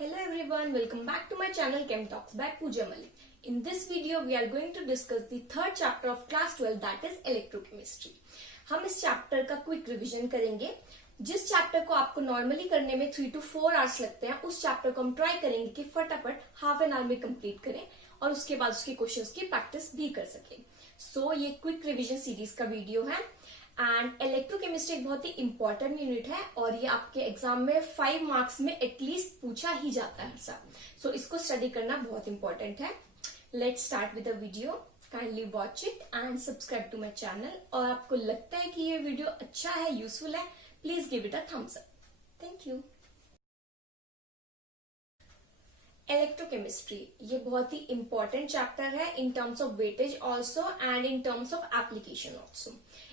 Hello everyone, welcome back to my channel Chem Talks by Pooja Malik. In this video, we are going to discuss the third chapter of class 12 that is electrochemistry. हम इस chapter का quick revision करेंगे. जिस chapter को आपको normally करने में 3 to 4 hours लगते हैं, उस चैप्टर को हम ट्राई करेंगे कि फटाफट हाफ एन आवर में कंप्लीट करें और उसके बाद उसके क्वेश्चंस की प्रैक्टिस भी कर सकें. सो ये क्विक रिवीजन सीरीज का वीडियो है एंड इलेक्ट्रोकेमिस्ट्री एक बहुत ही इंपॉर्टेंट यूनिट है और ये आपके एग्जाम में 5 मार्क्स में एटलीस्ट पूछा ही जाता है सर. सो इसको स्टडी करना बहुत इंपॉर्टेंट है. Let's start with the video. Kindly watch it and subscribe to my channel. और आपको लगता है कि ये वीडियो अच्छा है, यूजफुल है, please give it a thumbs up. Thank you. Electrochemistry ये बहुत ही इंपॉर्टेंट चैप्टर है in terms of weightage also and in terms of application also.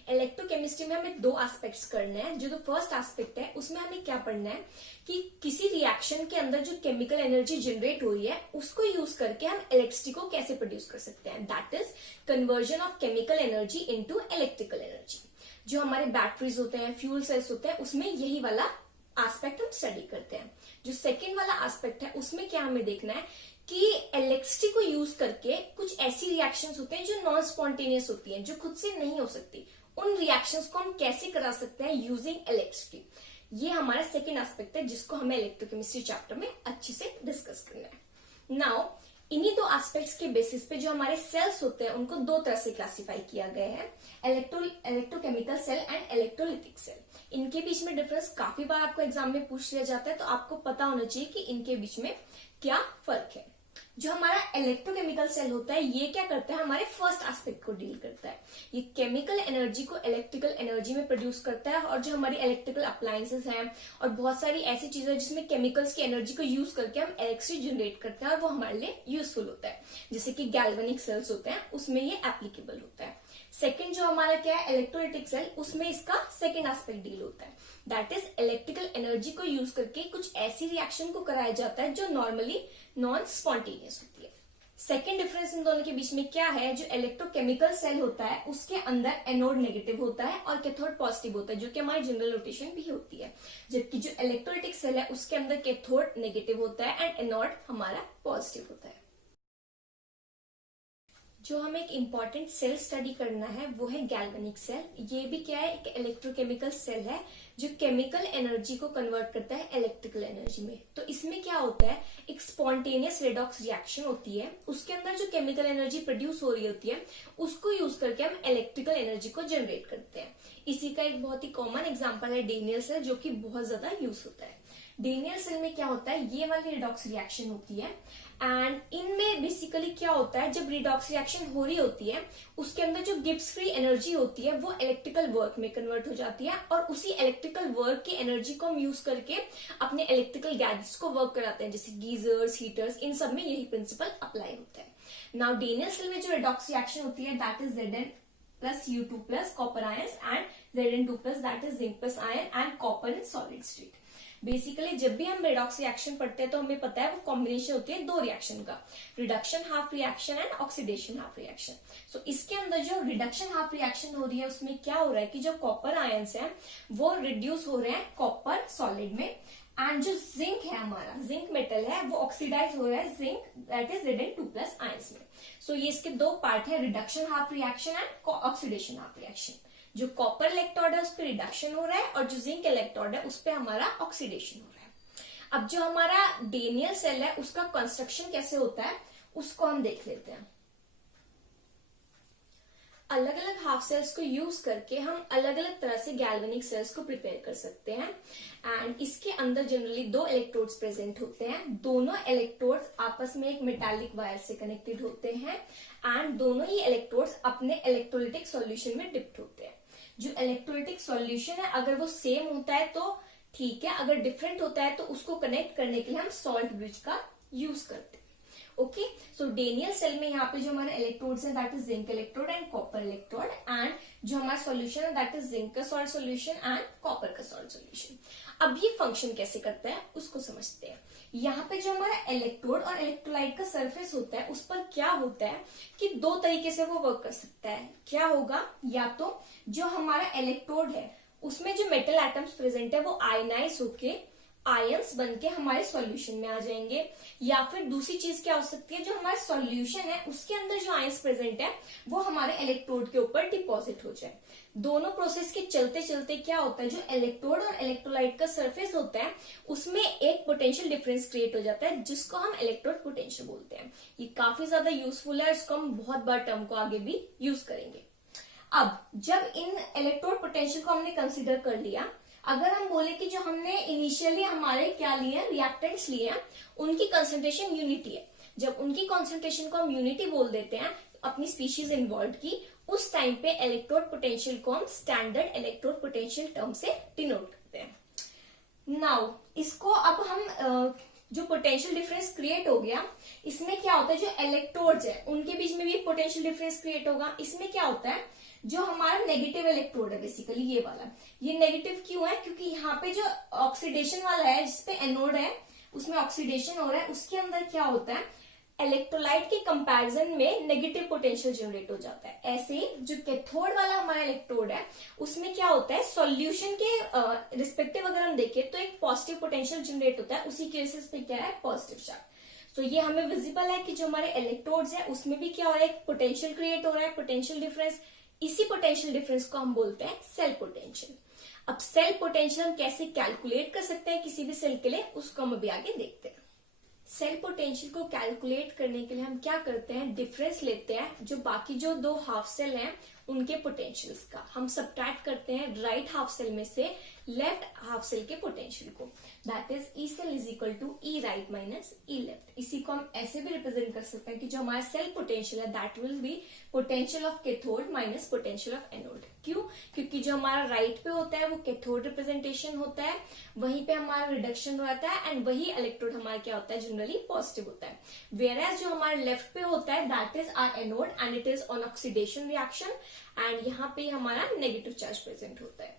Electrochemistry में हमें 2 एस्पेक्ट्स करने हैं. जो फर्स्ट एस्पेक्ट है उसमें हमें क्या पढ़ना है कि किसी रिएक्शन के अंदर जो केमिकल एनर्जी जनरेट हो रही है उसको यूज करके हम इलेक्ट्रिसिटी को कैसे प्रोड्यूस कर सकते हैं. That is conversion of chemical energy into electrical energy. जो हमारे बैटरीज होते हैं, फ्यूल सेल्स होते हैं, उसमें यही वाला एस्पेक्ट हम स्टडी करते हैं. जो सेकेंड वाला एस्पेक्ट है उसमें क्या हमें देखना है कि इलेक्ट्रिसिटी को यूज करके कुछ ऐसी रिएक्शंस होते हैं जो नॉन स्पॉन्टेनियस होती हैं, जो खुद से नहीं हो सकती. उन रिएक्शंस को हम कैसे करा सकते हैं यूजिंग इलेक्ट्रिसिटी. ये हमारा सेकेंड एस्पेक्ट है जिसको हमें इलेक्ट्रोकेमिस्ट्री चैप्टर में अच्छे से डिस्कस करना है. नाउ इन्हीं 2 एस्पेक्ट्स के बेसिस पे जो हमारे सेल्स होते हैं उनको 2 तरह से क्लासिफाई किया गया है. Electrochemical cell and electrolytic cell. इनके बीच में डिफरेंस काफी बार आपको एग्जाम में पूछ लिया जाता है, तो आपको पता होना चाहिए कि इनके बीच में क्या फर्क है. जो हमारा इलेक्ट्रोकेमिकल सेल होता है ये क्या करता है, हमारे फर्स्ट एस्पेक्ट को डील करता है. ये केमिकल एनर्जी को इलेक्ट्रिकल एनर्जी में प्रोड्यूस करता है. और जो हमारी इलेक्ट्रिकल अप्लायंसेस हैं और बहुत सारी ऐसी चीजें जिसमें केमिकल्स की एनर्जी को यूज करके हम इलेक्ट्रिसिटी जनरेट करते हैं और वो हमारे लिए यूजफुल होता है, जैसे कि गैल्वेनिक सेल्स होते हैं, उसमें ये एप्लीकेबल होता है. सेकेंड जो हमारा क्या है इलेक्ट्रोलिटिक सेल, उसमें इसका सेकेंड एस्पेक्ट डील होता है. दैट इज इलेक्ट्रिकल एनर्जी को यूज करके कुछ ऐसी रिएक्शन को कराया जाता है जो नॉर्मली नॉन स्पॉन्टेनियस होती है. सेकेंड डिफरेंस इन दोनों के बीच में क्या है, जो इलेक्ट्रोकेमिकल सेल होता है उसके अंदर एनोड नेगेटिव होता है और कैथोड पॉजिटिव होता है, जो कि हमारी जनरल नोटेशन भी होती है. जबकि जो इलेक्ट्रोलिटिक सेल है उसके अंदर कैथोड नेगेटिव होता है एंड एनोड हमारा पॉजिटिव होता है. जो हमें एक इम्पॉर्टेंट सेल स्टडी करना है वो है गैल्वेनिक सेल. ये भी क्या है, एक इलेक्ट्रोकेमिकल सेल है जो केमिकल एनर्जी को कन्वर्ट करता है इलेक्ट्रिकल एनर्जी में. तो इसमें क्या होता है, एक स्पॉन्टेनियस रेडॉक्स रिएक्शन होती है, उसके अंदर जो केमिकल एनर्जी प्रोड्यूस हो रही होती है उसको यूज करके हम इलेक्ट्रिकल एनर्जी को जनरेट करते हैं. इसी का एक बहुत ही कॉमन एग्जाम्पल है डेनियल सेल, जो कि बहुत ज्यादा यूज होता है. डेनियल सेल में क्या होता है, ये वाली रिडॉक्स रिएक्शन होती है एंड इनमें बेसिकली क्या होता है, जब रिडॉक्स रिएक्शन हो रही होती है उसके अंदर जो गिब्स फ्री एनर्जी होती है वो इलेक्ट्रिकल वर्क में कन्वर्ट हो जाती है और उसी इलेक्ट्रिकल वर्क की एनर्जी को हम यूज करके अपने इलेक्ट्रिकल गैजेट्स को वर्क कराते हैं, जैसे गीजर्स, हीटर्स, इन सब में यही प्रिंसिपल अप्लाई होता है. नाउ डेनियल सेल में जो रिडॉक्स रिएक्शन होती है that is Zn plus U2 plus copper ions and Zn2 plus that is zinc plus iron and copper in solid state. Basically जब भी हम रेडॉक्स रिएक्शन पढ़ते हैं तो हमें पता है वो कॉम्बिनेशन होती है 2 रिएक्शन का, reduction half reaction and oxidation half reaction. So इसके अंदर जो रिडक्शन हाफ रिएक्शन हो रही है उसमें क्या हो रहा है कि जो कॉपर आयंस हैं वो रिड्यूस हो रहे हैं कॉपर सॉलिड में एंड जो जिंक है, हमारा जिंक मेटल है, वो ऑक्सीडाइज हो रहा है zinc that is Zn2 plus ions में. सो ये इसके 2 पार्ट है, reduction half reaction and oxidation half reaction. जो कॉपर इलेक्ट्रोड है उस पर रिडक्शन हो रहा है और जो जिंक इलेक्ट्रोड है उस पर हमारा ऑक्सीडेशन हो रहा है. अब जो हमारा डेनियल सेल है उसका कंस्ट्रक्शन कैसे होता है उसको हम देख लेते हैं. अलग अलग हाफ सेल्स को यूज करके हम अलग अलग तरह से गैल्वेनिक सेल्स को प्रिपेयर कर सकते हैं एंड इसके अंदर जनरली 2 इलेक्ट्रोड्स प्रेजेंट होते हैं. दोनों इलेक्ट्रोड्स आपस में एक मेटालिक वायर से कनेक्टेड होते हैं एंड दोनों ही इलेक्ट्रोड्स अपने इलेक्ट्रोलिटिक सॉल्यूशन में डिप्ट होते हैं. जो इलेक्ट्रोलिटिक सॉल्यूशन है अगर वो सेम होता है तो ठीक है, अगर डिफरेंट होता है तो उसको कनेक्ट करने के लिए हम सॉल्ट ब्रिज का यूज करते हैं. ओके, सो डेनियल सेल में यहाँ पे जो हमारे इलेक्ट्रोड्स हैं that is zinc electrode and copper electrode and जो हमारा सॉल्यूशन है दैट इज जिंक का सॉल्ट सॉल्यूशन एंड कॉपर का सॉल्ट सॉल्यूशन. अब ये फंक्शन कैसे करता है उसको समझते हैं. यहाँ पे जो हमारा इलेक्ट्रोड और इलेक्ट्रोलाइट का सरफेस होता है उस पर क्या होता है कि 2 तरीके से वो वर्क कर सकता है. क्या होगा, या तो जो हमारा इलेक्ट्रोड है उसमें जो मेटल एटम्स प्रेजेंट है वो आयनाइज होके आयंस बनके हमारे सॉल्यूशन में आ जाएंगे। या फिर दूसरी चीज क्या हो सकती है, जो हमारा सॉल्यूशन है उसके अंदर जो आयंस प्रेजेंट है वो हमारे इलेक्ट्रोड के ऊपर डिपॉजिट हो जाए। दोनों प्रोसेस के चलते चलते क्या होता है, जो इलेक्ट्रोड और इलेक्ट्रोलाइट का सरफेस होता है उसमें एक पोटेंशियल डिफरेंस क्रिएट हो जाता है, जिसको हम इलेक्ट्रोड पोटेंशियल बोलते हैं। ये काफी ज्यादा यूजफुल है, इसको हम बहुत बार टर्म को आगे भी यूज करेंगे। अब जब इन इलेक्ट्रोड पोटेंशियल को हमने कंसिडर कर लिया, अगर हम बोले कि जो हमने इनिशियली हमारे क्या लिए हैं, रिएक्टेंट्स लिए हैं, उनकी कंसंट्रेशन यूनिटी है। जब उनकी कंसंट्रेशन को हम यूनिटी बोल देते हैं अपनी स्पीशीज इन्वॉल्व की, उस टाइम पे इलेक्ट्रोड पोटेंशियल को हम स्टैंडर्ड इलेक्ट्रोड पोटेंशियल टर्म से डिनोट करते हैं। नाउ इसको अब हम जो पोटेंशियल डिफरेंस क्रिएट हो गया, इसमें क्या होता है, जो इलेक्ट्रोड्स है उनके बीच में भी पोटेंशियल डिफरेंस क्रिएट होगा। इसमें क्या होता है, जो हमारा नेगेटिव इलेक्ट्रोड है बेसिकली ये वाला, ये नेगेटिव क्यों है, क्योंकि यहाँ पे जो ऑक्सीडेशन वाला है जिसपे एनोड है उसमें ऑक्सीडेशन हो रहा है, उसके अंदर क्या होता है, इलेक्ट्रोलाइट के कंपैरिजन में नेगेटिव पोटेंशियल जनरेट हो जाता है। ऐसे ही जो कैथोड वाला हमारा इलेक्ट्रोड है उसमें क्या होता है, सॉल्यूशन के रिस्पेक्टिव अगर हम देखें तो एक पॉजिटिव पोटेंशियल जनरेट होता है, उसी केसेस पे क्या है, पॉजिटिव चार्ज। तो ये हमें विजिबल है कि जो हमारे इलेक्ट्रोड्स है उसमें भी क्या हो रहा है, एक पोटेंशियल क्रिएट हो रहा है, पोटेंशियल डिफरेंस। इसी पोटेंशियल डिफरेंस को हम बोलते हैं सेल पोटेंशियल। अब सेल पोटेंशियल हम कैसे कैलकुलेट कर सकते हैं किसी भी सेल के लिए, उसको हम अभी आगे देखते हैं। सेल पोटेंशियल को कैलकुलेट करने के लिए हम क्या करते हैं, डिफरेंस लेते हैं जो बाकी जो दो हाफ सेल हैं उनके पोटेंशियल्स का, हम सब्ट्रैक्ट करते हैं राइट हाफ सेल में से लेफ्ट हाफ सेल के पोटेंशियल को। That is E cell is equal to E right minus E left. इसी को हम ऐसे भी रिप्रेजेंट कर सकते हैं कि जो हमारा सेल पोटेंशियल है that will be potential of cathode minus potential of anode. क्यों, क्योंकि जो हमारा राइट पे होता है वो कैथोड रिप्रेजेंटेशन होता है, वहीं पे हमारा रिडक्शन रहता है एंड वही इलेक्ट्रोड हमारा क्या होता है, जनरली पॉजिटिव होता है। वेयर एज जो हमारे लेफ्ट पे होता है that is our anode and it is on oxidation reaction and यहाँ पे हमारा नेगेटिव चार्ज प्रेजेंट होता है।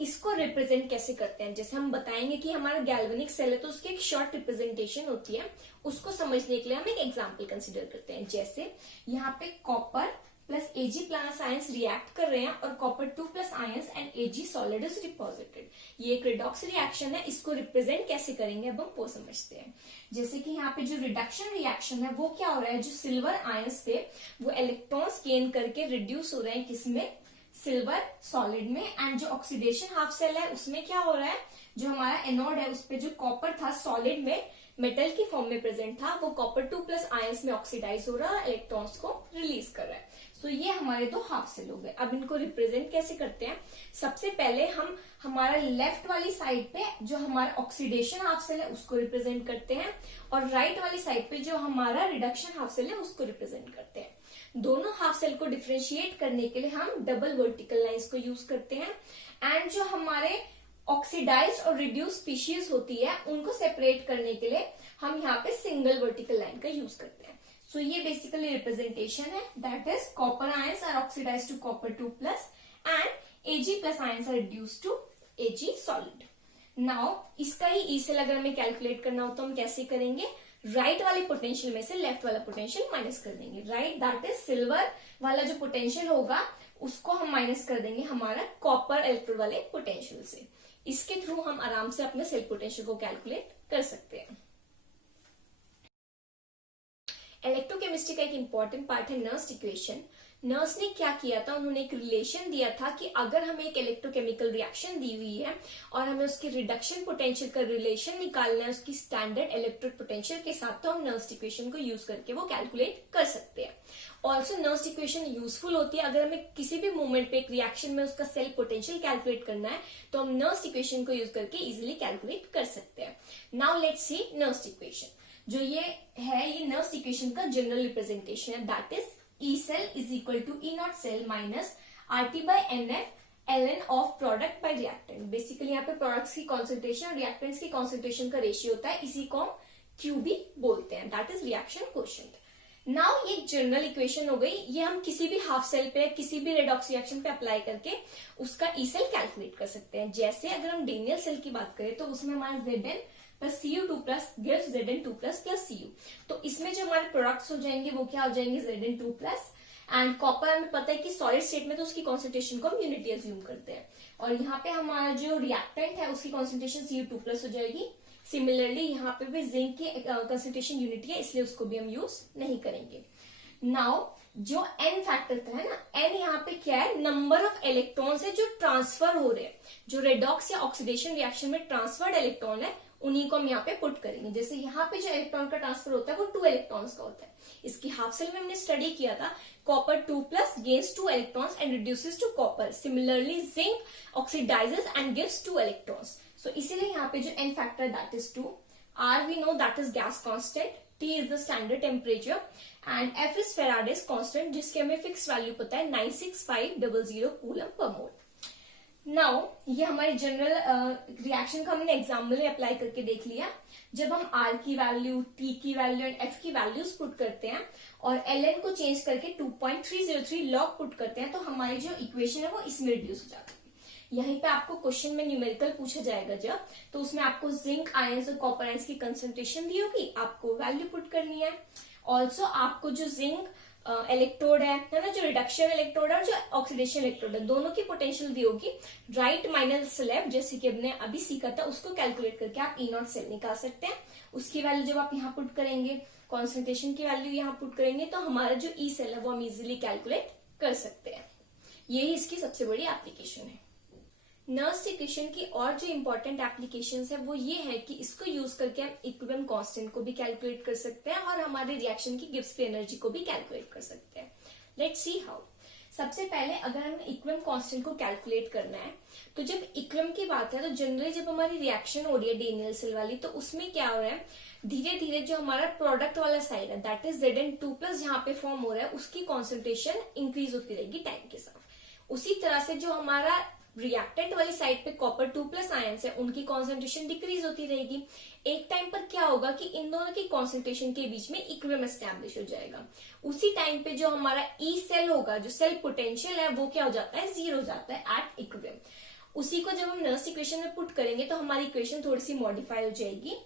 इसको रिप्रेजेंट कैसे करते हैं, जैसे हम बताएंगे कि हमारा गैल्वेनिक सेल है तो उसकी एक शॉर्ट रिप्रेजेंटेशन होती है, उसको समझने के लिए हम एक एग्जांपल कंसीडर करते हैं। जैसे यहाँ पे copper plus Ag plus ions react कर रहे हैं और copper 2 plus ions and Ag solid is deposited. ये एक रिडॉक्स रिएक्शन है, इसको रिप्रेजेंट कैसे करेंगे अब हम वो समझते हैं। जैसे कि यहाँ पे जो रिडक्शन रिएक्शन है वो क्या हो रहा है, जो सिल्वर आयंस थे वो इलेक्ट्रॉन्स गेन करके रिड्यूस हो रहे हैं किसमें, सिल्वर सॉलिड में। एंड जो ऑक्सीडेशन हाफ सेल है उसमें क्या हो रहा है, जो हमारा एनोड है उस पे जो कॉपर था सॉलिड में मेटल की फॉर्म में प्रेजेंट था वो कॉपर 2 प्लस आयंस में ऑक्सीडाइज हो रहा है, इलेक्ट्रॉन्स को रिलीज कर रहा है। तो ये हमारे दो हाफ सेल हो गए। अब इनको रिप्रेजेंट कैसे करते हैं, सबसे पहले हम हमारा लेफ्ट वाली साइड पे जो हमारा ऑक्सीडेशन हाफ सेल है उसको रिप्रेजेंट करते हैं और राइट वाली साइड पे जो हमारा रिडक्शन हाफ सेल है उसको रिप्रेजेंट करते हैं। दोनों हाफ सेल को डिफरेंशिएट करने के लिए हम डबल वर्टिकल लाइंस को यूज करते हैं एंड जो हमारे ऑक्सीडाइज और रिड्यूस स्पीशीज होती है उनको सेपरेट करने के लिए हम यहाँ पे सिंगल वर्टिकल लाइन का यूज करते हैं। सो ये बेसिकली रिप्रेजेंटेशन है, that is copper ions are oxidise to copper 2 plus and Ag plus ions are reduce to Ag solid. Now इसका ही ई सेल अगर हमें कैलकुलेट करना हो तो हम कैसे करेंगे, राइट वाले पोटेंशियल में से लेफ्ट वाला पोटेंशियल माइनस कर देंगे। राइट दैट इज सिल्वर वाला जो पोटेंशियल होगा उसको हम माइनस कर देंगे हमारा कॉपर इलेक्ट्रोड वाले पोटेंशियल से। इसके थ्रू हम आराम से अपने सेल पोटेंशियल को कैलकुलेट कर सकते हैं। इलेक्ट्रोकेमिस्ट्री का एक इंपॉर्टेंट पार्ट है नर्स इक्वेशन। नर्स ने क्या किया था, उन्होंने एक रिलेशन दिया था कि अगर हमें एक इलेक्ट्रोकेमिकल रिएक्शन दी हुई है और हमें उसकी रिडक्शन पोटेंशियल का रिलेशन निकालना है उसकी स्टैंडर्ड इलेक्ट्रिक पोटेंशियल के साथ, तो हम नर्स इक्वेशन को यूज करके वो कैलकुलेट कर सकते हैं। ऑल्सो नर्स इक्वेशन यूजफुल होती है अगर हमें किसी भी मोमेंट पे एक रिएक्शन में उसका सेल पोटेंशियल कैलकुलेट करना है तो हम नर्स इक्वेशन को यूज करके इजिली कैलकुलेट कर सकते हैं। Now let's see Nernst equation. जो ये है ये नर्स इक्वेशन का जनरल रिप्रेजेंटेशन है, that is E cell is equal to E nought cell minus RT by NF ln of product by reactant. Basically यहाँ पे प्रोडक्ट्स की कॉन्सेंट्रेशन और रिएक्टेंट्स की कॉन्सेंट्रेशन का रेशियो होता है, इसी को हम QB बोलते हैं, that is reaction coefficient. Now ये जनरल इक्वेशन हो गई, ये हम किसी भी हाफ सेल पे किसी भी रेडॉक्स रिएक्शन पे अप्लाई करके उसका ई सेल कैलकुलेट कर सकते हैं। जैसे अगर हम डेनियल सेल की बात करें तो उसमें हमारा Zn plus Cu2 plus gives Zn2 plus plus Cu। तो इसमें जो हमारे प्रोडक्ट्स हो जाएंगे वो क्या हो जाएंगे, Zn2 प्लस। एंड कॉपर हमें पता है कि सॉलिड स्टेट में तो उसकी कॉन्सेंट्रेशन को हम यूनिटी अज्यूम करते हैं, और यहाँ पे हमारा जो रिएक्टेंट है उसकी कॉन्सेंट्रेशन Cu2+ हो जाएगी। सिमिलरली यहाँ पे भी जिंक की कंसंट्रेशन यूनिट है, इसलिए उसको भी हम यूज नहीं करेंगे। नाउ जो n फैक्टर था है ना, n यहाँ पे क्या है, नंबर ऑफ इलेक्ट्रॉन्स है जो ट्रांसफर हो रहे हैं, जो रेडॉक्स या ऑक्सीडेशन रिएक्शन में ट्रांसफर्ड इलेक्ट्रॉन है उन्हीं को हम यहाँ पे पुट करेंगे। जैसे यहाँ पे जो इलेक्ट्रॉन का ट्रांसफर होता है वो 2 इलेक्ट्रॉन्स का होता है। इसकी हाफ सेल में हमने स्टडी किया था, copper 2+ gains 2 electrons and reduces to copper. Similarly, zinc oxidizes and gives 2 electrons. So इसीलिए यहाँ पे जो n factor that is 2, R we know that is gas constant, T is the standard temperature and F is Faraday's constant जिसके हमें fix value पता है 96500 coulomb per मोल। Now ये हमारी जनरल रिएक्शन का हमने एग्जाम्पल में अप्लाई करके देख लिया। जब हम R की वैल्यू, T की वैल्यू एंड F की वैल्यूज पुट करते हैं और Ln को चेंज करके 2.303 लॉग पुट करते हैं तो हमारी जो इक्वेशन है वो इसमें रिड्यूस हो जाती है। यहीं पे आपको क्वेश्चन में न्यूमेरिकल पूछा जाएगा जब, तो उसमें आपको जिंक आयंस और कॉपर आयंस की कंसंट्रेशन दी होगी, आपको वैल्यू पुट करनी है। ऑल्सो आपको जो जिंक इलेक्ट्रोड है ना, जो रिडक्शन इलेक्ट्रोड है और जो ऑक्सीडेशन इलेक्ट्रोड है, दोनों की पोटेंशियल दी होगी। राइट माइनस लेफ्ट, जैसे कि हमने अभी सीखा था, उसको कैलकुलेट करके आप E0 सेल निकाल सकते हैं। उसकी वैल्यू जब आप यहाँ पुट करेंगे, कॉन्सेंट्रेशन की वैल्यू यहाँ पुट करेंगे, तो हमारा जो E सेल है वो हम इजिली कैलकुलेट कर सकते हैं। यही इसकी सबसे बड़ी एप्लीकेशन है। नर्स इक्वेशन की और जो इंपॉर्टेंट एप्लीकेशंस है वो ये है कि इसको यूज करके हम इक्विलिब्रियम कांस्टेंट को भी कैलकुलेट कर सकते हैं और हमारे रिएक्शन की गिब्स फ्री एनर्जी को भी कैलकुलेट कर सकते हैं। Let's see how. सबसे पहले अगर हमें इक्विलिब्रियम कांस्टेंट को कैलकुलेट करना है, तो जब इक्विलिब्रियम की बात है तो जनरली जब हमारी रिएक्शन हो रही है डेनियल सेल वाली, तो उसमें क्या हो रहा है, धीरे धीरे जो हमारा प्रोडक्ट वाला साइड है दैट इज Zn2+ जहां पे फॉर्म हो रहा है उसकी कॉन्सेंट्रेशन इंक्रीज होती रहेगी टाइम के साथ। उसी तरह से जो हमारा रिएक्टेंट वाली साइड पे कॉपर 2+ आयंस है उनकी कॉन्सेंट्रेशन डिक्रीज होती रहेगी। एक टाइम पर क्या होगा कि इन दोनों की कॉन्सेंट्रेशन के बीच में इक्विलिब्रियम एस्टैब्लिश हो जाएगा। उसी टाइम पे जो हमारा E सेल होगा, जो सेल पोटेंशियल है, वो क्या हो जाता है, 0 हो जाता है एट इक्विलिब्रियम। उसी को जब हम नर्स इक्वेशन में पुट करेंगे तो हमारी इक्वेशन थोड़ी सी मॉडिफाई हो जाएगी।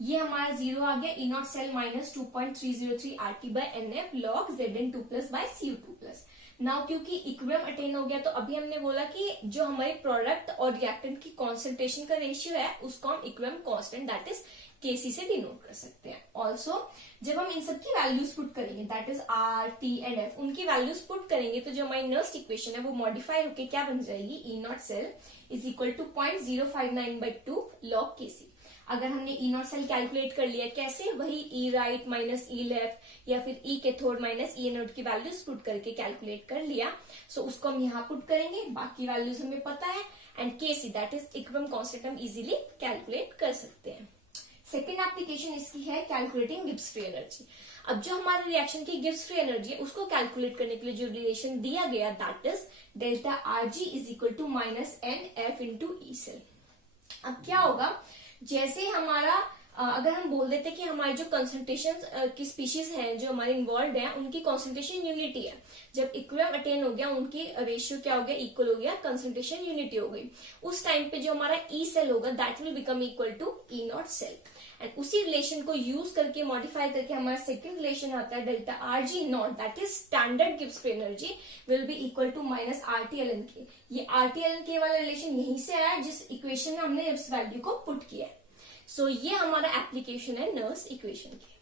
ये हमारा 0 आ गया, E0 cell minus 2.303 RT/NF log Zn2+ by Cu2+। Now क्योंकि इक्विलिब्रियम अटेन हो गया तो अभी हमने बोला कि जो हमारे प्रोडक्ट और रिएक्टेंट की कॉन्सेंट्रेशन का रेशियो है उसको हम equilibrium constant that is Kc से डिनोट कर सकते हैं। ऑल्सो जब हम इन सब की वैल्यूज पुट करेंगे that is R, T and F, उनकी वैल्यूज पुट करेंगे तो जो हमारी नर्स इक्वेशन है वो मॉडिफाई होकर क्या बन जाएगी, E0 cell is equal to 0.059/2 log Kc। अगर हमने E0 सेल कैलकुलेट कर लिया, कैसे, वही E right minus E left या फिर E cathode minus E anode की वैल्यूज पुट करके कैलकुलेट कर लिया। सो उसको हम यहाँ पुट करेंगे, बाकी वैल्यूज हमें पता है and Kc that is equilibrium constant हम इजीली कैलकुलेट कर सकते हैं। सेकेंड एप्लीकेशन इसकी है कैलकुलेटिंग गिब्स फ्री एनर्जी। अब जो हमारे रिएक्शन की गिब्स फ्री एनर्जी है उसको कैलकुलेट करने के लिए जो रिलेशन दिया गया that is delta Rg is equal to minus NF into E cell. अब क्या होगा, जैसे हमारा अगर हम बोल देते कि हमारे जो कंसंट्रेशन की स्पीशीज हैं जो हमारे इन्वॉल्व हैं उनकी कंसंट्रेशन यूनिटी है, जब इक्विलिब्रियम अटेन हो गया उनकी रेशियो क्या हो गया, इक्वल हो गया, कंसंट्रेशन यूनिटी हो गई, उस टाइम पे जो हमारा E सेल होगा that will become equal to E0 cell. And उसी रिलेशन को यूज करके मॉडिफाई करके हमारा सेकंड रिलेशन आता है delta Rg0 that is standard Gibbs free energy will be equal to minus RT/Ln। ये RT/Ln वाला रिलेशन यहीं से आया जिस इक्वेशन में हमने इस वैल्यू को पुट किया है। सो ये हमारा एप्लीकेशन है नर्स इक्वेशन की।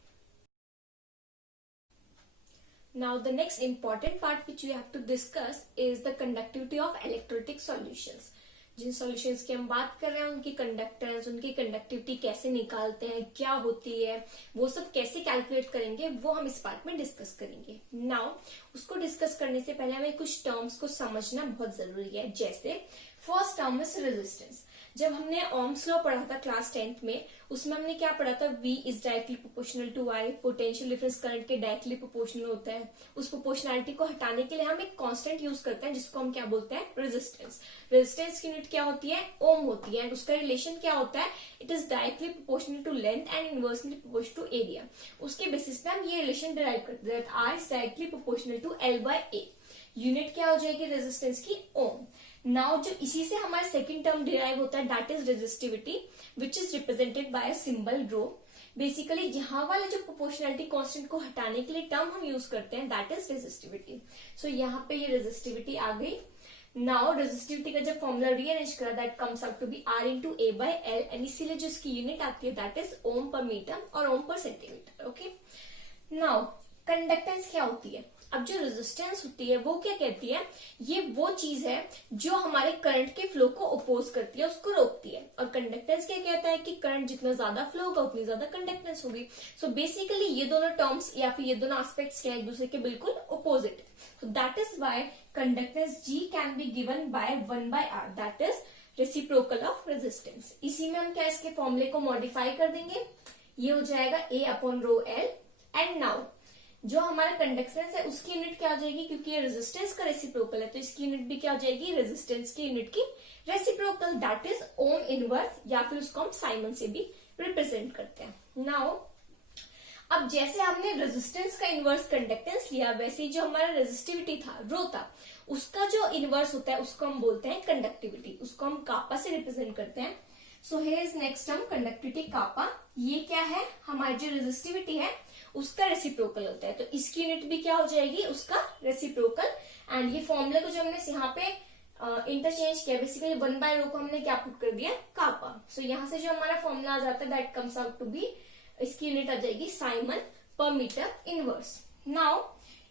Now the next important part which we have to discuss is the conductivity of electrolytic solutions. जिन सॉल्यूशंस की हम बात कर रहे हैं उनकी कंडक्टेंस, उनकी कंडक्टिविटी कैसे निकालते हैं, क्या होती है, वो सब कैसे कैलकुलेट करेंगे, वो हम इस पार्ट में डिस्कस करेंगे। नाउ उसको डिस्कस करने से पहले हमें कुछ टर्म्स को समझना बहुत जरूरी है। जैसे फर्स्ट टर्म इज रेजिस्टेंस। जब हमने ओम्स लॉ पढ़ा था क्लास 10th में, उसमें हमने क्या पढ़ा था, V is directly proportional to I, potential difference current के डायरेक्टली प्रोपोर्शनल होता है। उस प्रोपोर्शनलिटी को हटाने के लिए हम एक कांस्टेंट यूज करते हैं जिसको हम क्या बोलते हैं, रेजिस्टेंस। रेजिस्टेंस की यूनिट क्या होती है, ओम होती है एंड उसका रिलेशन क्या होता है, it is directly proportional to length and inversely proportional to area. उसके बेसिस पे हम ये रिलेशन डिराइव करते हैं, R is directly proportional to L/A। Unit क्या हो जाएगी रेजिस्टेंस की, ओम। नाउ जो इसी से हमारा सेकंड टर्म डिराइव होता है that is resistivity which is represented by a symbol rho. Basically यहाँ वाले जो प्रोपोर्शनलिटी कांस्टेंट को हटाने के लिए टर्म हम यूज करते हैं दैट इज रेजिस्टिविटी। सो यहाँ पे ये रेजिस्टिविटी आ गई। नाउ रेजिस्टिविटी का जब फॉर्मूला रीअरेंज करा that comes out to be R into A by L, and इसीलिए जो इसकी यूनिट आती है दैट इज ओम पर मीटर और ओम पर सेंटीमीटर। ओके, नाउ कंडक्टेंस क्या होती है? अब जो रेजिस्टेंस होती है वो क्या कहती है? ये वो चीज है जो हमारे करंट के फ्लो को अपोज करती है, उसको रोकती है। और कंडक्टेंस क्या कहता है कि करंट जितना ज्यादा फ्लो होगा उतनी ज्यादा कंडक्टेंस होगी। सो बेसिकली ये दोनों टर्म्स या फिर ये दोनों एस्पेक्ट्स क्या है, एक दूसरे के बिल्कुल अपोजिट है। So that is why conductance G can be given by 1/R, that is reciprocal of resistance. इसी में हम क्या इसके फॉर्मूले को मॉडिफाई कर देंगे, ये हो जाएगा A/ρL। एंड नाउ जो हमारा कंडक्टेंस है उसकी यूनिट क्या हो जाएगी, क्योंकि ये रेजिस्टेंस का रेसिप्रोकल है तो इसकी यूनिट भी क्या हो जाएगी, रेजिस्टेंस की यूनिट की reciprocal, that is ohm inverse, या फिर उसको हम साइमन से भी रिप्रेजेंट करते हैं। नाउ अब जैसे हमने रेजिस्टेंस का इनवर्स कंडक्टेंस लिया, वैसे ही जो हमारा रेजिस्टिविटी था, रो था, उसका जो इनवर्स होता है उसको हम बोलते हैं कंडक्टिविटी, उसको हम कापा से रिप्रेजेंट करते हैं। So here is next term conductivity kappa. ये क्या है, हमारी जो रेजिस्टिविटी है उसका रेसिप्रोकल होता है, तो इसकी यूनिट भी क्या हो जाएगी, उसका रेसिप्रोकल। एंड ये फॉर्मूले को जो हमने यहाँ पे इंटरचेंज किया, बेसिकली 1/रो को हमने क्या पुट कर दिया, कापा। सो यहाँ से जो हमारा फॉर्मूला आ जाता है that comes out to be, इसकी यूनिट आ जाएगी साइमन पर मीटर इनवर्स। नाउ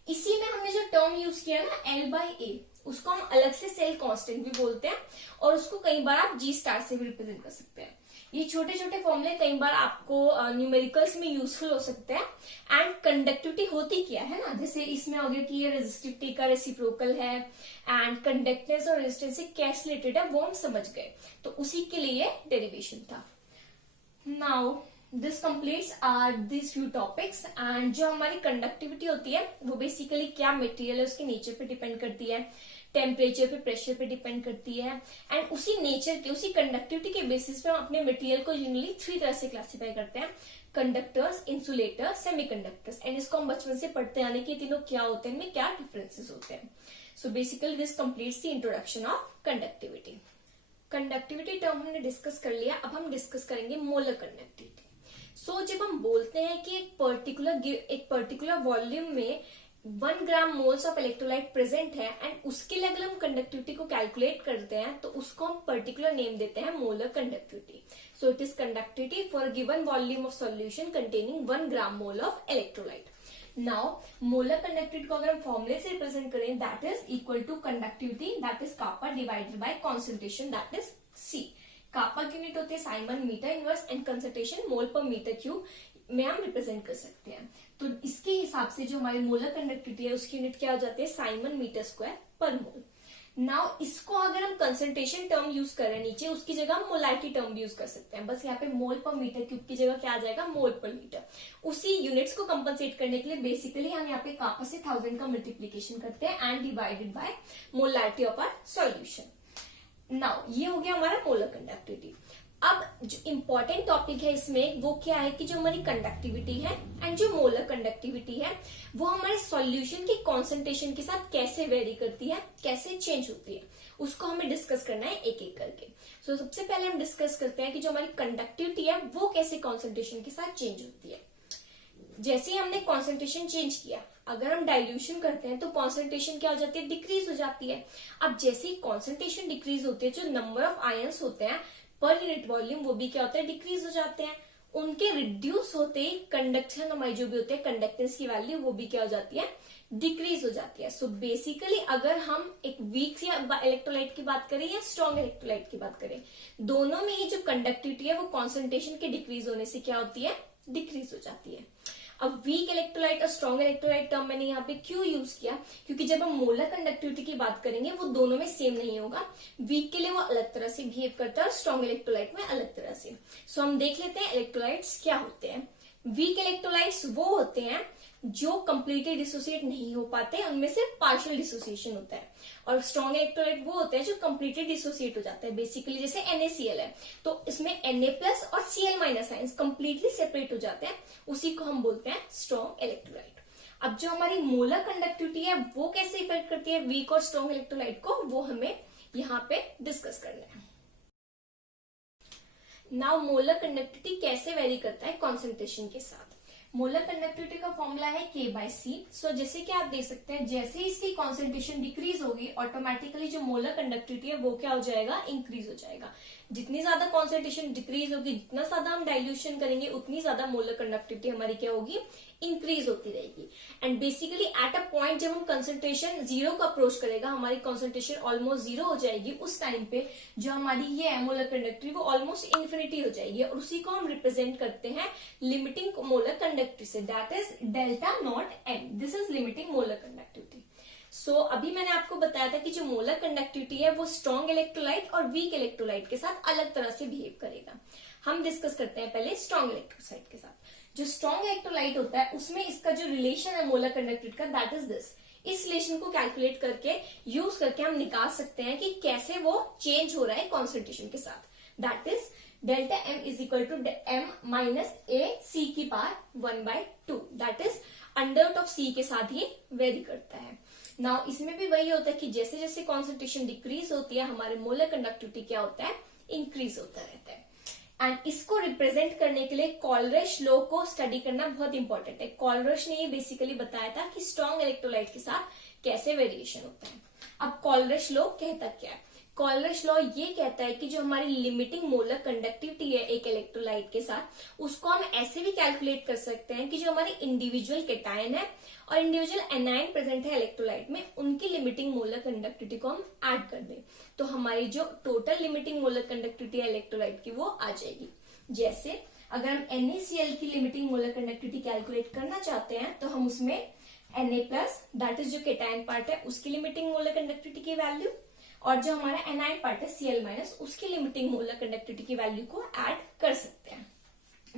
इसी में हमने जो टर्म यूज किया ना L/A, उसको हम अलग से सेल कांस्टेंट भी बोलते हैं, और उसको कई बार आप G स्टार से भी रिप्रेजेंट कर सकते हैं। ये छोटे छोटे फॉर्मूले कई बार आपको न्यूमेरिकल्स में यूजफुल हो सकते हैं। एंड कंडक्टिविटी होती क्या है ना, जैसे इसमें हो गया कि ये रेजिस्टिविटी का रेसिप्रोकल है, एंड कंडक्टेंस और रेजिस्टेंस से कैसे रिलेटेड है वो हम समझ गए, तो उसी के लिए डेरिवेशन था। Now this completes our this few topics. And जो हमारी कंडक्टिविटी होती है वो बेसिकली क्या मटेरियल है उसके नेचर पे डिपेंड करती है, टेम्परेचर पे, प्रेशर पे डिपेंड करती है। एंड उसी नेचर के, उसी कंडक्टिविटी के बेसिस पे हम अपने मटेरियल को यूजुअली 3 तरह से क्लासिफाई करते हैं, कंडक्टर्स, इंसुलेटर्स, सेमीकंडक्टर्स। एंड इसको हम बचपन से पढ़ते आने के तीनों क्या होते हैं, इनमें क्या डिफरेंसेस होते हैं। So basically this completes the introduction of conductivity. Conductivity term हमने डिस्कस कर लिया, अब हम डिस्कस करेंगे मोलर कंडक्टिविटी। सो जब हम बोलते हैं कि एक पर्टिकुलर वॉल्यूम में 1 ग्राम मोल्स ऑफ इलेक्ट्रोलाइट प्रेजेंट है, एंड उसके लिए अगर हम कंडक्टिविटी को कैलकुलेट करते हैं तो उसको हम पर्टिकुलर नेम देते हैं molar conductivity. So it is conductivity for given volume of solution containing 1 gram mole of electrolyte. Now molar conductivity को अगर हम फॉर्मूले से रिप्रेजेंट करें that is equal to conductivity that is kappa divided by concentration that is C। Kappa की unit होती है siemens metre inverse, and concentration mole per metre cube में हम रिप्रेजेंट कर सकते हैं। तो इसके हिसाब से जो हमारी मोलर कंडक्टिविटी है उसकी यूनिट क्या हो जाती है, साइमन मीटर स्क्वायर पर मोल। नाउ इसको अगर हम कंसंट्रेशन टर्म यूज कर रहे हैं नीचे, उसकी जगह हम मोलारिटी टर्म भी यूज कर सकते हैं। बस यहाँ पे मोल पर मीटर क्यूब की जगह क्या आ जाएगा, मोल पर मीटर। उसी यूनिट्स को कंपनसेट करने के लिए बेसिकली हम यहाँ पे कापा से 1000 का मल्टीप्लीकेशन करते हैं and divided by molarity of our solution. Now ये हो गया हमारा मोलर कंडक्टिविटी। अब जो इंपॉर्टेंट टॉपिक है इसमें वो क्या है कि जो हमारी कंडक्टिविटी है एंड जो मोलर कंडक्टिविटी है वो हमारे सॉल्यूशन की कॉन्सेंट्रेशन के साथ कैसे वेरी करती है, कैसे चेंज होती है, उसको हमें डिस्कस करना है एक एक करके। सो सबसे पहले हम डिस्कस करते हैं कि जो हमारी कंडक्टिविटी है वो कैसे कॉन्सेंट्रेशन के साथ चेंज होती है। जैसे ही हमने कॉन्सेंट्रेशन चेंज किया, अगर हम डाइल्यूशन करते हैं तो कॉन्सेंट्रेशन क्या हो जाती है, डिक्रीज हो जाती है। अब जैसे ही कॉन्सेंट्रेशन डिक्रीज होती है, जो नंबर ऑफ आयंस होते हैं पर यूनिट वॉल्यूम वो भी क्या होता है, डिक्रीज हो जाते हैं। उनके रिड्यूस होते ही कंडक्शन हमारी जो भी होती है, कंडक्टेंस की वैल्यू वो भी क्या हो जाती है, डिक्रीज हो जाती है। सो बेसिकली अगर हम एक वीक इलेक्ट्रोलाइट की बात करें या स्ट्रॉन्ग इलेक्ट्रोलाइट की बात करें, दोनों में ही जो कंडक्टिविटी है वो कॉन्सेंट्रेशन के डिक्रीज होने से क्या होती है, डिक्रीज हो जाती है। अब वीक इलेक्ट्रोलाइट और स्ट्रॉन्ग इलेक्ट्रोलाइट टर्म मैंने यहाँ पे क्यों यूज किया, क्योंकि जब हम मोलर कंडक्टिविटी की बात करेंगे वो दोनों में सेम नहीं होगा। वीक के लिए वो अलग तरह से बिहेव करता है और स्ट्रॉन्ग इलेक्ट्रोलाइट में अलग तरह से। सो हम देख लेते हैं इलेक्ट्रोलाइट्स क्या होते हैं। वीक इलेक्ट्रोलाइट्स वो होते हैं जो कंप्लीटली डिसोसिएट नहीं हो पाते, उनमें से पार्शियल डिसोसिएशन होता है। और स्ट्रॉन्ग इलेक्ट्रोलाइट वो होते हैं जो कंप्लीटली डिसोसिएट हो जाते हैं। बेसिकली जैसे NaCl है तो इसमें Na+ और Cl- आयंस कंप्लीटली सेपरेट हो जाते हैं, उसी को हम बोलते हैं स्ट्रॉन्ग इलेक्ट्रोलाइट। अब जो हमारी मोलर कंडक्टिविटी है वो कैसे इफेक्ट करती है वीक और स्ट्रॉन्ग इलेक्ट्रोलाइट को, वो हमें यहाँ पे डिस्कस करना है। नाउ मोलर कंडक्टिविटी कैसे वेरी करता है कॉन्सेंट्रेशन के साथ। मोलर कंडक्टिविटी का फॉर्मूला है K/C। सो जैसे कि आप देख सकते हैं, जैसे ही इसकी कॉन्सेंट्रेशन डिक्रीज होगी ऑटोमेटिकली जो मोलर कंडक्टिविटी है वो क्या हो जाएगा, इंक्रीज हो जाएगा। जितनी ज्यादा कॉन्सेंट्रेशन डिक्रीज होगी, जितना ज्यादा हम डाइल्यूशन करेंगे, उतनी ज्यादा मोलर कंडक्टिविटी हमारी क्या होगी, इंक्रीज होती रहेगी। And basically at a point जब हम कंसंट्रेशन जीरो को अप्रोच करेगा, हमारी कंसंट्रेशन ऑलमोस्ट जीरो हो जाएगी, उस टाइम पे जो हमारी ये है मोलर कंडक्टिविटी वो ऑलमोस्ट इन्फिनिटी हो जाएगी, और उसी को हम रिप्रेजेंट करते हैं लिमिटिंग मोलर कंडक्टिविटी से, that is delta nought M. This is limiting molar conductivity. So अभी मैंने आपको बताया था कि जो मोलर कंडक्टिविटी है वो स्ट्रॉन्ग इलेक्ट्रोलाइट और वीक इलेक्ट्रोलाइट के साथ अलग तरह से बिहेव करेगा। हम डिस्कस करते हैं पहले स्ट्रॉन्ग इलेक्ट्रोलाइट के साथ। जो स्ट्रॉन्ग इलेक्ट्रोलाइट होता है उसमें इसका जो रिलेशन है मोलर कंडक्टिविटी का, दैट इज दिस। इस रिलेशन को कैलकुलेट करके यूज करके हम निकाल सकते हैं कि कैसे वो चेंज हो रहा है कॉन्सेंट्रेशन के साथ, that is delta M is equal to M minus A C की power 1/2, that is under root of C के साथ ये वेरी करता है। नाउ इसमें भी वही होता है कि जैसे जैसे कॉन्सेंट्रेशन डिक्रीज होती है, हमारे मोलर कंडक्टिविटी क्या होता है, इंक्रीज होता रहता है। एंड इसको रिप्रेजेंट करने के लिए कॉलरश लॉ को स्टडी करना बहुत इंपॉर्टेंट है। कॉलरश ने ये बेसिकली बताया था कि स्ट्रॉन्ग इलेक्ट्रोलाइट के साथ कैसे वेरिएशन होता है। अब कॉलरश लॉ कहता क्या है? कॉलरश लॉ ये कहता है कि जो हमारी लिमिटिंग मोलर कंडक्टिविटी है एक इलेक्ट्रोलाइट के साथ, उसको हम ऐसे भी कैलकुलेट कर सकते हैं कि जो हमारे इंडिविजुअल केटायन है और इंडिविजुअल एनायन प्रेजेंट है इलेक्ट्रोलाइट में, उनकी लिमिटिंग मोलर कंडक्टिविटी को हम ऐड कर दें, तो हमारी जो टोटल लिमिटिंग मोलर कंडक्टिविटी है इलेक्ट्रोलाइट की वो आ जाएगी। जैसे अगर हम NaCl की लिमिटिंग मोलर कंडक्टिविटी कैलकुलेट करना चाहते हैं तो हम उसमें Na+ दैट इज जो केटायन पार्ट है उसकी लिमिटिंग मोलर कंडक्टिविटी की वैल्यू, और जो हमारा एनायन पार्ट है Cl- उसकी लिमिटिंग मोलर कंडक्टिविटी की वैल्यू को ऐड कर सकते हैं।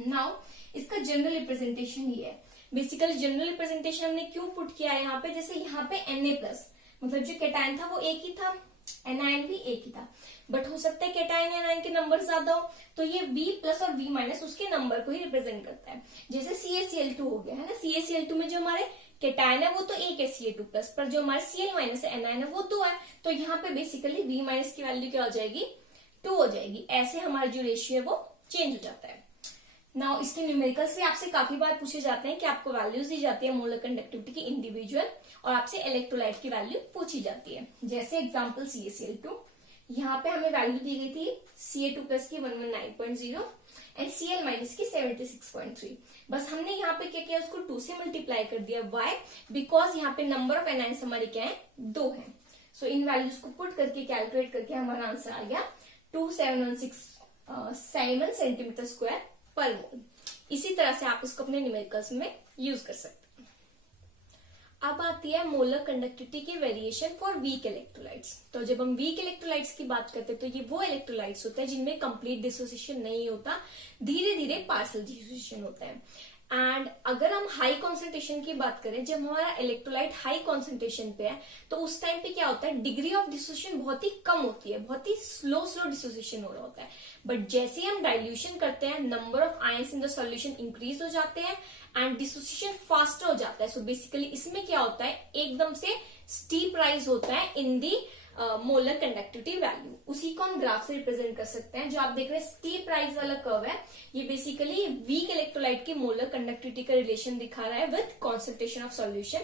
नाउ इसका जनरल रिप्रेजेंटेशन ये है। बेसिकली जनरल रिप्रेजेंटेशन हमने क्यों पुट किया है यहाँ पे, जैसे यहाँ पे Na+ मतलब जो केटायन था वो एक ही था, एनायन भी एक ही था, बट हो सकता है केटायन या एनायन के नंबर ज्यादा हो, तो ये V+ और V- उसके नंबर को ही रिप्रेजेंट करता है। जैसे CaCl2 हो गया है ना, CaCl2 में जो हमारे केटायन है वो तो एक है Ca2+, पर जो हमारे Cl- है एनायन है वो 2 है, तो यहाँ पे बेसिकली V- की वैल्यू क्या हो जाएगी, 2 हो जाएगी। ऐसे हमारा जो रेशियो है वो चेंज हो जाता है। नाउ इसके न्यूमेरिकल्स भी आपसे काफी बार पूछे जाते हैं कि आपको वैल्यूज दी जाती है मोलर कंडक्टिविटी की इंडिविजुअल, और आपसे इलेक्ट्रोलाइट की वैल्यू पूछी जाती है। जैसे एग्जांपल CaCl2, यहाँ पे हमें वैल्यू दी गई थी Ca2+ की 119.0 एंड Cl- की 76.3। बस हमने यहाँ पे क्या किया, उसको 2 से मल्टीप्लाई कर दिया। वाई? बिकॉज यहाँ पे नंबर ऑफ एनायंस हमारे क्या है, 2 है। सो इन वैल्यूज को पुट करके कैलकुलेट करके हमारा आंसर आ गया 2716 सेंटीमीटर स्क्वायर पर मोल। इसी तरह से आप इसको अपने न्यूमेरिकल्स में यूज कर सकते हैं। अब आती है मोलर कंडक्टिविटी की वेरिएशन फॉर वीक इलेक्ट्रोलाइट्स। तो जब हम वीक इलेक्ट्रोलाइट्स की बात करते हैं तो ये वो इलेक्ट्रोलाइट्स होते हैं जिनमें कंप्लीट डिसोसिएशन नहीं होता, धीरे धीरे पार्शियल डिसोसिएशन होता है। एंड अगर हम हाई कॉन्सेंट्रेशन की बात करें, जब हमारा इलेक्ट्रोलाइट हाई कॉन्सेंट्रेशन पे है तो उस टाइम पे क्या होता है, डिग्री ऑफ डिसोसिएशन बहुत ही कम होती है, बहुत ही स्लो डिसोसिएशन हो रहा होता है। बट जैसे ही हम डाइल्यूशन करते हैं, number of ions in the solution increase हो जाते हैं एंड डिसोसिएशन फास्टर हो जाता है। सो बेसिकली इसमें क्या होता है, एकदम से स्टीप राइज होता है इन दी मोलर कंडक्टिविटी वैल्यू। उसी को हम ग्राफ से रिप्रेजेंट कर सकते हैं। जो आप देख रहे हैं स्टीप राइज वाला कर्व है, ये बेसिकली वीक इलेक्ट्रोलाइट की मोलर कंडक्टिविटी का रिलेशन दिखा रहा है with concentration of solution.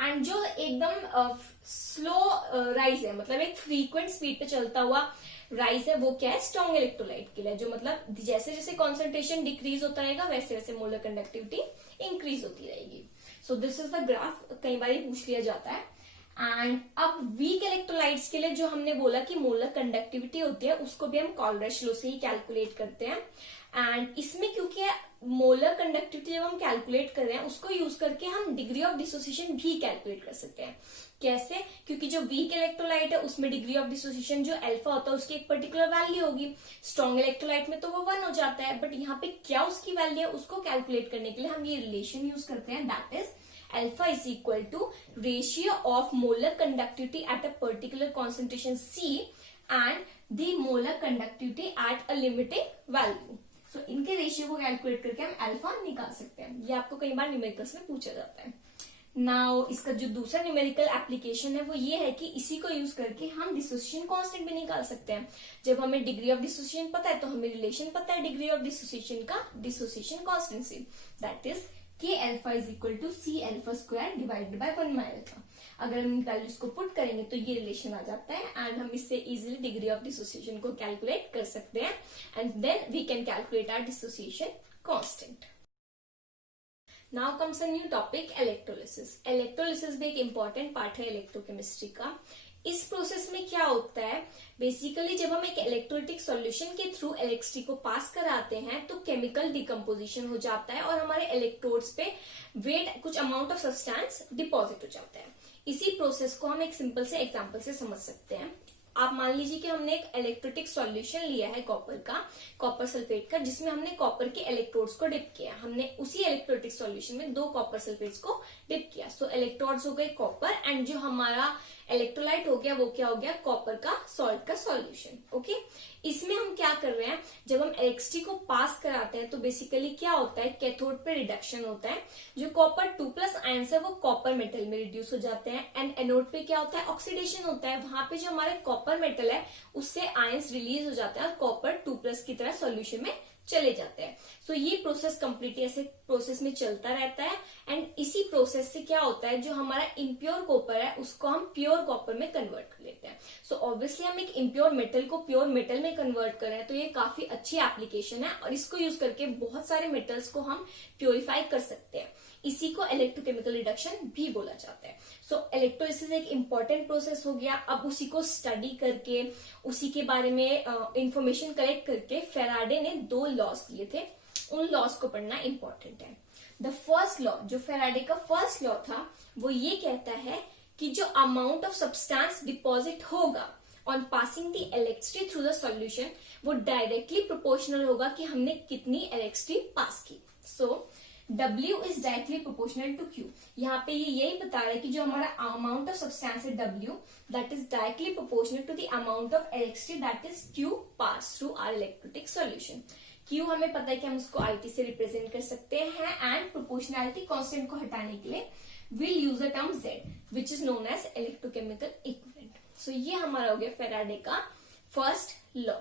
And जो एकदम स्लो राइज है, मतलब एक फ्रीक्वेंट स्पीड पे चलता हुआ राइज है, वो क्या है, स्ट्रॉन्ग इलेक्ट्रोलाइट के लिए, जो मतलब जैसे जैसे कॉन्सेंट्रेशन डिक्रीज होता रहेगा वैसे वैसे मोलर कंडक्टिविटी इंक्रीज होती रहेगी। So this is the graph, कई बार पूछ लिया जाता है। एंड अब वीक इलेक्ट्रोलाइट्स के लिए जो हमने बोला कि मोलर कंडक्टिविटी होती है, उसको भी हम कॉलरश लॉ से ही कैलकुलेट करते हैं। एंड इसमें क्योंकि मोलर कंडक्टिविटी जब हम कैलकुलेट कर रहे हैं, उसको यूज करके हम डिग्री ऑफ डिसोसिएशन भी कैलकुलेट कर सकते हैं। कैसे? क्योंकि जो वीक इलेक्ट्रोलाइट है उसमें डिग्री ऑफ डिसोसिएशन जो अल्फा होता है उसकी एक पर्टिकुलर वैल्यू होगी। स्ट्रॉन्ग इलेक्ट्रोलाइट में तो वो 1 हो जाता है, बट यहाँ पे क्या उसकी वैल्यू है उसको कैलकुलेट करने के लिए हम ये रिलेशन यूज करते हैं, that is alpha is equal to ratio of molar conductivity at a particular concentration C and the molar conductivity at a limiting value. So इनके रेशियो को कैलकुलेट करके हम अल्फा निकाल सकते हैं। ये आपको कई बार न्यूमेरिकल्स में पूछा जाता है। नाउ इसका जो दूसरा न्यूमेरिकल एप्लीकेशन है वो ये है कि इसी को यूज करके हम डिसोसिएशन कांस्टेंट भी निकाल सकते हैं। जब हमें डिग्री ऑफ डिसोसिएशन पता है तो हमें रिलेशन पता है डिग्री ऑफ डिसोसिएशन का डिसोसिएशन कांस्टेंट से, that is K alpha is equal to C alpha square divided by 1 by alpha. अगर हम इन वैल्यूज को पुट करेंगे तो ये रिलेशन आ जाता है एंड हम इससे इजीली डिग्री ऑफ डिसोसिएशन को कैलकुलेट कर सकते हैं and then we can calculate our dissociation constant. Now comes a new topic, electrolysis. Electrolysis भी एक इंपॉर्टेंट पार्ट है इलेक्ट्रोकेमिस्ट्री का। इस प्रोसेस में क्या होता है, बेसिकली जब हम एक इलेक्ट्रोलिटिक सॉल्यूशन के थ्रू इलेक्ट्रिसिटी को पास कराते हैं तो केमिकल डिकम्पोजिशन हो जाता है और हमारे इलेक्ट्रोड्स पे वेट कुछ अमाउंट ऑफ सब्सटेंस डिपॉजिट हो जाता है। इसी प्रोसेस को हम एक सिंपल से एग्जांपल से समझ सकते हैं। आप मान लीजिए कि हमने एक इलेक्ट्रोलिटिक सॉल्यूशन लिया है कॉपर सल्फेट का, जिसमें हमने कॉपर के इलेक्ट्रोड्स को डिप किया। हमने उसी इलेक्ट्रोलिटिक सॉल्यूशन में 2 कॉपर सल्फेट्स को डिप किया। सो इलेक्ट्रोड्स हो गए कॉपर एंड जो हमारा इलेक्ट्रोलाइट हो गया वो क्या हो गया, कॉपर का सॉल्ट का सॉल्यूशन। ओके, इसमें हम क्या कर रहे हैं, जब हम इलेक्ट्रिसिटी को पास कराते हैं तो बेसिकली क्या होता है, कैथोड पे रिडक्शन होता है। जो कॉपर 2+ आयंस है वो कॉपर मेटल में रिड्यूस हो जाते हैं एंड एनोड पे क्या होता है, ऑक्सीडेशन होता है। वहां पे जो हमारे कॉपर मेटल है उससे आयंस रिलीज हो जाते हैं और कॉपर 2+ की तरह सॉल्यूशन में चले जाते हैं। सो ये प्रोसेस कंप्लीटली ऐसे प्रोसेस में चलता रहता है एंड इसी प्रोसेस से क्या होता है, जो हमारा इम्प्योर कॉपर है उसको हम प्योर कॉपर में कन्वर्ट कर लेते हैं। सो ऑब्वियसली हम एक इम्प्योर मेटल को प्योर मेटल में कन्वर्ट कर रहे हैं तो ये काफी अच्छी एप्लीकेशन है और इसको यूज करके बहुत सारे मेटल्स को हम प्योरीफाई कर सकते हैं। इसी को इलेक्ट्रोकेमिकल रिडक्शन भी बोला जाता है। सो इलेक्ट्रोलिसिस एक इंपॉर्टेंट प्रोसेस हो गया। अब उसी को स्टडी करके उसी के बारे में इंफॉर्मेशन कलेक्ट करके फेराडे ने 2 लॉज दिए थे, उन लॉज को पढ़ना इंपॉर्टेंट है। द फर्स्ट लॉ, जो फेराडे का फर्स्ट लॉ था, वो ये कहता है कि जो अमाउंट ऑफ सब्सटेंस डिपॉजिट होगा on passing the electricity through the solution वो डायरेक्टली प्रोपोर्शनल होगा कि हमने कितनी इलेक्ट्रिसिटी पास की। So W is directly proportional to Q। यहाँ पे ये यही बता रहा है कि जो हमारा अमाउंट ऑफ सब्सटेंस है W, that is directly proportional to the amount of electricity that is Q pass through our electrolytic solution. Q हमें पता है कि हम उसको IT से रिप्रेजेंट कर सकते हैं एंड प्रोपोर्शनैलिटी कांस्टेंट को हटाने के लिए we'll use the term Z which is known as electrochemical equivalent। So ये हमारा हो गया फेराडे का फर्स्ट लॉ।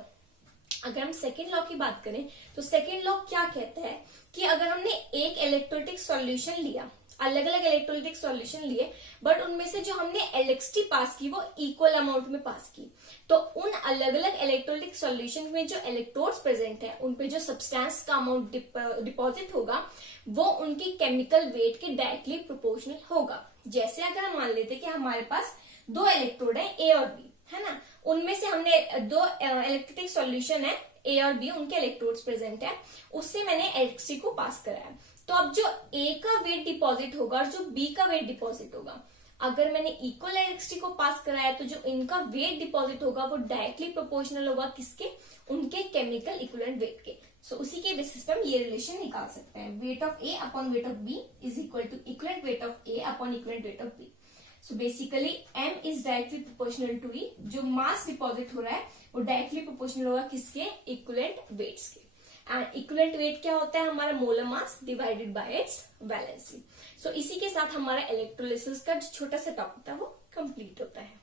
अगर हम सेकेंड लॉ की बात करें तो सेकेंड लॉ क्या कहता है कि अगर हमने एक इलेक्ट्रोलिटिक सॉल्यूशन लिया, अलग अलग इलेक्ट्रोलिटिक सॉल्यूशन लिए, बट उनमें से जो हमने इलेक्ट्रिसिटी पास की वो इक्वल अमाउंट में पास की, तो उन अलग अलग इलेक्ट्रोलिटिक सॉल्यूशन में जो इलेक्ट्रोड्स प्रेजेंट है उन पे जो सब्सटेंस का अमाउंट डिपॉजिट होगा वो उनकी केमिकल वेट के डायरेक्टली प्रोपोर्शनल होगा। जैसे अगर हम मान लेते कि हमारे पास 2 इलेक्ट्रोड है A और B, है ना, उनमें से हमने 2 इलेक्ट्रोलिटिक सॉल्यूशन है A और B, उनके इलेक्ट्रोड्स प्रेजेंट है, उससे मैंने इलेक्ट्रिसिटी को पास कराया। तो अब जो A का वेट डिपॉजिट होगा और जो B का वेट डिपॉजिट होगा, अगर मैंने इक्वल इलेक्ट्रिसिटी को पास कराया तो जो इनका वेट डिपॉजिट होगा वो डायरेक्टली प्रोपोर्शनल होगा किसके, उनके केमिकल इक्विवेलेंट वेट के। सो उसी के बेसिस पे हम ये रिलेशन निकाल सकते हैं, weight of A upon weight of B is equal to equivalent weight of A upon equivalent weight of B। So basically M is directly proportional to E। जो मास डिपॉजिट हो रहा है वो डायरेक्टली प्रोपोर्शनल होगा किसके, इक्विवेलेंट वेट्स के। And equivalent weight क्या होता है, हमारा molar mass divided by its valency. So इसी के साथ हमारा इलेक्ट्रोलिसिस का जो छोटा सा टॉपिक था वो कंप्लीट होता है।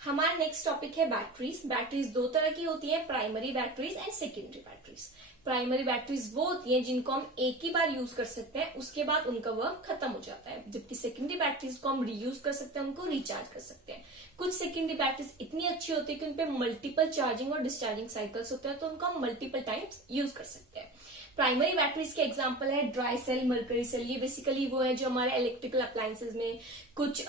हमारा नेक्स्ट टॉपिक है बैटरीज। बैटरीज 2 तरह की होती है, primary batteries and secondary batteries. Primary batteries वो होती हैं जिनको हम एक ही बार यूज कर सकते हैं, उसके बाद उनका वर्क खत्म हो जाता है, जबकि सेकेंडरी बैटरीज को हम रीयूज कर सकते हैं, उनको रिचार्ज कर सकते हैं। कुछ सेकेंडरी बैटरीज इतनी अच्छी होती है कि उनपे मल्टीपल चार्जिंग और डिस्चार्जिंग साइकिल्स होते हैं, तो उनको हम मल्टीपल टाइम्स यूज कर सकते हैं। प्राइमरी बैटरीज के एग्जांपल है ड्राई सेल, मर्करी सेल। ये बेसिकली वो है जो हमारे इलेक्ट्रिकल अप्लायंसेज में, कुछ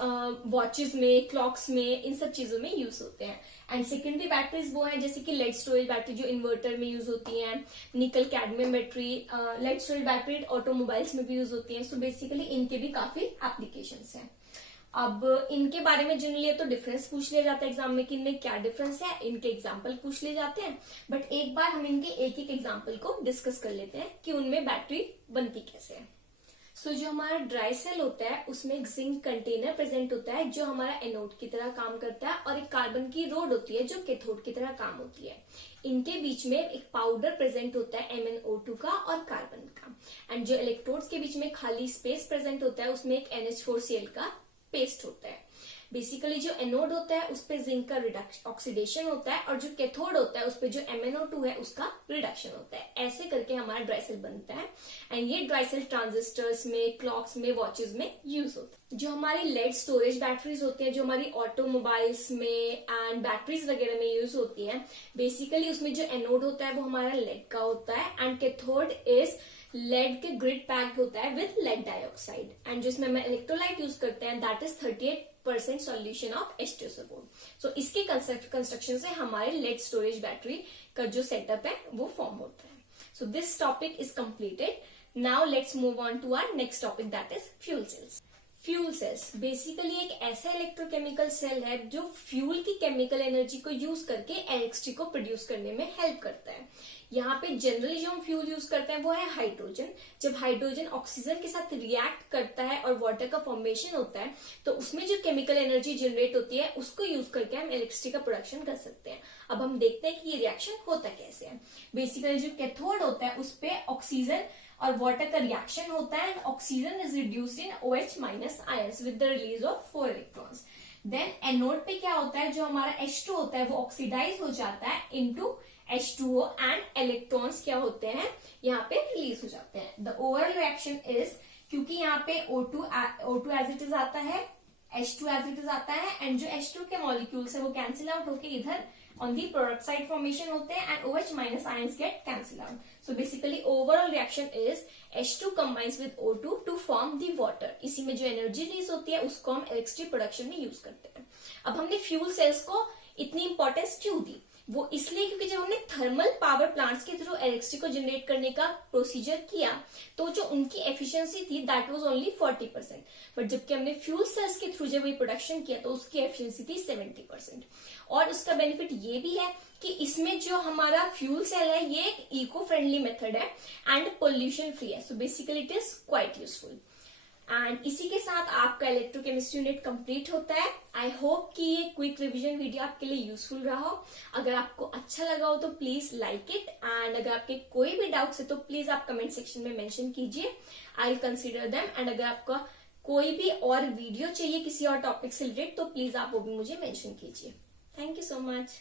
वॉचेस में, क्लॉक्स में, इन सब चीजों में यूज होते हैं। एंड सेकेंडरी बैटरीज वो है जैसे कि लेड स्टोरेज बैटरी जो इन्वर्टर में यूज होती है, nickel cadmium battery, lead storage battery automobiles में भी यूज होती है। सो बेसिकली इनके भी काफी एप्लीकेशंस हैं। अब इनके बारे में जनरली तो डिफरेंस पूछ लिया जाता है एग्जाम में कि इनमें क्या डिफरेंस है, इनके एग्जाम्पल पूछ लिए जाते हैं, बट एक बार हम इनके एक एक एग्जाम्पल को डिस्कस कर लेते हैं कि उनमें बैटरी बनती कैसे है। सो जो हमारा ड्राई सेल होता है उसमें एक जिंक कंटेनर प्रेजेंट होता है जो हमारा एनोड की तरह काम करता है, और एक कार्बन की रोड होती है जो कैथोड की तरह काम होती है। इनके बीच में एक पाउडर प्रेजेंट होता है MnO2 का और कार्बन का, एंड जो इलेक्ट्रोड्स के बीच में खाली स्पेस प्रेजेंट होता है उसमें एक NH4Cl का पेस्ट होता है। बेसिकली जो एनोड होता है उस पे जिंक का ऑक्सीडेशन होता है और जो कैथोड होता है उस पे जो MnO2 है उसका रिडक्शन होता है। ऐसे करके हमारा ड्राई सेल बनता है एंड ये ड्राई सेल ट्रांजिस्टर्स में, क्लॉक्स में, वॉचेस में यूज होता है। जो हमारी लेड स्टोरेज बैटरीज होती है, जो हमारी ऑटोमोबाइल्स में एंड बैटरीज वगैरह में यूज होती है, बेसिकली उसमें जो एनोड होता है वो हमारा लेड का होता है एंड कैथोड इज लेड के ग्रिड पैक्ड होता है विद लेड डाइऑक्साइड एंड जिसमें हम इलेक्ट्रोलाइट यूज करते हैं that is 38% solution of H2SO support. So इसके कंस्ट्रक्शन से हमारे लेड स्टोरेज बैटरी का जो सेटअप है वो फॉर्म होता है। So this topic is completed. Now let's move on to our next topic that is fuel cells. Fuel cells basically एक ऐसा इलेक्ट्रोकेमिकल सेल है जो फ्यूल की केमिकल एनर्जी को यूज करके इलेक्ट्रिसिटी को प्रोड्यूस करने में हेल्प करता है। यहाँ पे जनरली जो हम फ्यूल यूज करते हैं वो है हाइड्रोजन। जब हाइड्रोजन ऑक्सीजन के साथ रिएक्ट करता है और वाटर का फॉर्मेशन होता है तो उसमें जो केमिकल एनर्जी जनरेट होती है उसको यूज करके हम इलेक्ट्रिसिटी का प्रोडक्शन कर सकते हैं। अब हम देखते हैं कि ये रिएक्शन होता कैसे है। बेसिकली जो कैथोड होता है उस पे ऑक्सीजन और वाटर का रिएक्शन होता है and oxygen is reduced in OH minus ions with the release of 4 electrons. Then anode पे क्या होता है, जो हमारा H2 होता है वो ऑक्सीडाइज हो जाता है इनटू H2O एंड इलेक्ट्रॉन्स क्या होते हैं यहाँ पे रिलीज हो जाते हैं। द ओवरऑल रिएक्शन इज, क्योंकि यहाँ पे O2 एज इट इज आता है, H2 एज इट इज आता है एंड जो H2 के मॉलिक्यूल्स है वो कैंसिल आउट होके इधर on the product side formation होते हैं and OH minus ions get cancelled out. So basically overall reaction is H2 combines with O2 to form the water. इसी में जो एनर्जी रिलीज होती है उसको हम इलेक्ट्रिसिटी प्रोडक्शन में यूज करते हैं। अब हमने फ्यूल सेल्स को इतनी इंपॉर्टेंस क्यों दी, वो इसलिए क्योंकि जब हमने थर्मल पावर प्लांट्स के थ्रू इलेक्ट्रिसिटी को जनरेट करने का प्रोसीजर किया तो जो उनकी एफिशिएंसी थी दैट वाज ओनली 40%, बट जबकि हमने फ्यूल सेल्स के थ्रू जब ये प्रोडक्शन किया तो उसकी एफिशिएंसी थी 70%। और उसका बेनिफिट ये भी है कि इसमें जो हमारा फ्यूल सेल है ये एक इको फ्रेंडली मेथड है एंड पोल्यूशन फ्री है। So basically it is quite useful. And इसी के साथ आपका इलेक्ट्रोकेमिस्ट्री यूनिट कंप्लीट होता है। आई होप कि ये क्विक रिवीजन वीडियो आपके लिए यूजफुल रहा हो। अगर आपको अच्छा लगा हो तो प्लीज लाइक इट एंड अगर आपके कोई भी डाउट्स है तो प्लीज आप कमेंट सेक्शन में मेंशन कीजिए, I will consider them. And अगर आपका कोई भी और वीडियो चाहिए किसी और टॉपिक से रिलेटेड तो प्लीज आप वो भी मुझे मेंशन कीजिए। Thank you so much.